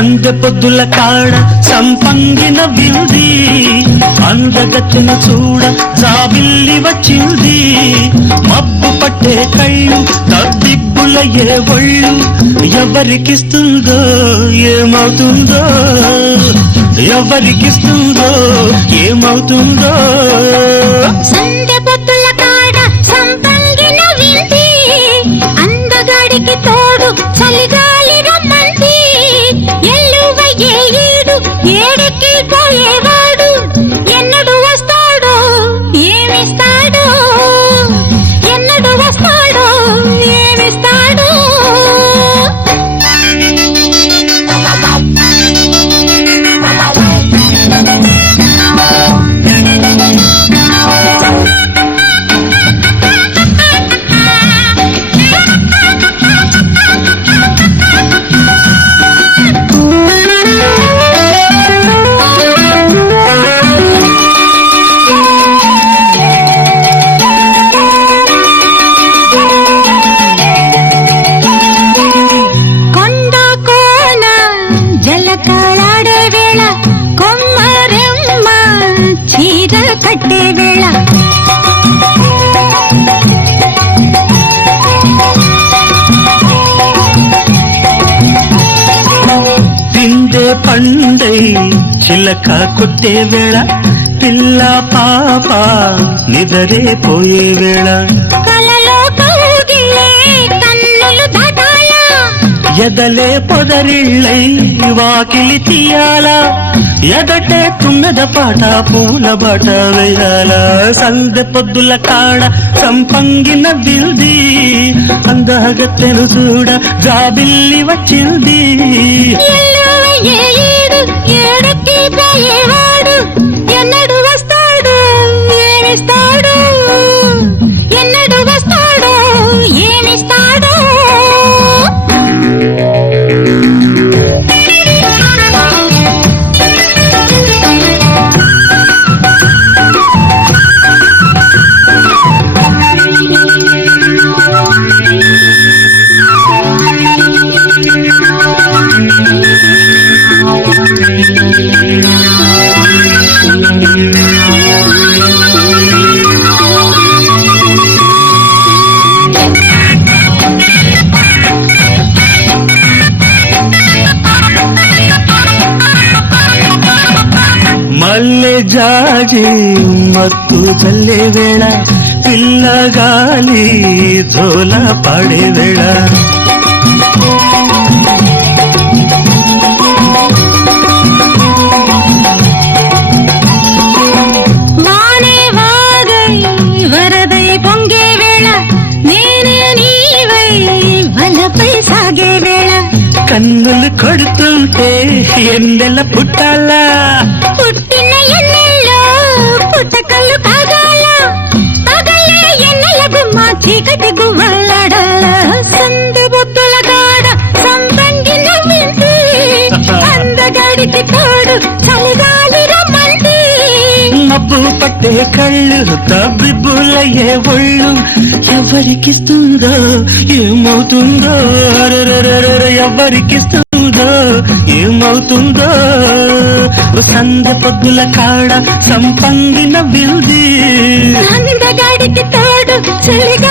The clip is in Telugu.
సందె పొద్దుల కాడ సంపంగిన బిల్ది అందగత్తెను చూడ జాబిల్లి వచ్చింది మబ్బు పట్టే కళ్ళు తద్దిబ్బుల ఏ ఒళ్ళు ఎవరికిస్తుందో ఏమవుతుందో ఎవరికిస్తుందో ఏమవుతుందో సందె పొద్దుల కాడ సంపంగిన బిల్ది అందగాడికి తోడు చలిగాలి రమ్మంది ఎల్లువయ్యే ఈడు ఏడికి పోయేవాడు ఎన్నడు వస్తాడో ఏమిస్తాడో ఎన్నడు వస్తాడో ఏమిస్తాడో కట్టే వేళ పిండే పండై చిలక కొట్టే వేళ పిల్ల పాప నిదరే పోయే వేళ కలలో కౌగిలే కన్నులు దాటాల ఎదలే పొదరిళ్ళై వాకిలి తీయాల ఎదటే తున్నద పాట పూల బాట వేయాల సందె పొద్దుల కాడ సంపంగిన బిల్ది అందగత్తెను చూడ జాబిల్లి వచ్చింది ఏడకి పోయేవాడు ఎన్నడు వస్తాడు ఏమిస్తాడు ఎన్నడు వస్తాడు ఏమిస్తాడు మల్లె జాజి మత్తు చల్లే వేళ పిల్లగాలి జోల పాడే వేళ వానే వాగై వరదై పొంగే వేళ నేనే నీవై వలపై సాగే వేళ కన్నులు కొడుతుంటే ఎండల పుట్టాల పుట్టిన ఎన్నెల్లో పుట్టకల్లు కాగాల పగలే ఎన్నెల గుమ్మ చీకటి గువ్వలాడాల సందె బొద్దుల గాడ సంపంగిన వింది అందగాడికి తోడు చలిగాలి రమ్మంది మబ్బు పట్టే కళ్ళు తబ్బిబ్బులయ్యే ఒళ్ళు ఎవరికిస్తుందో ఏమవుతుందో ఎవరికిస్తుందో ఏమవుతుందో సందె పొద్దుల కాడ సంపంగిన బిల్ది అందగాడికి తోడు చలిగా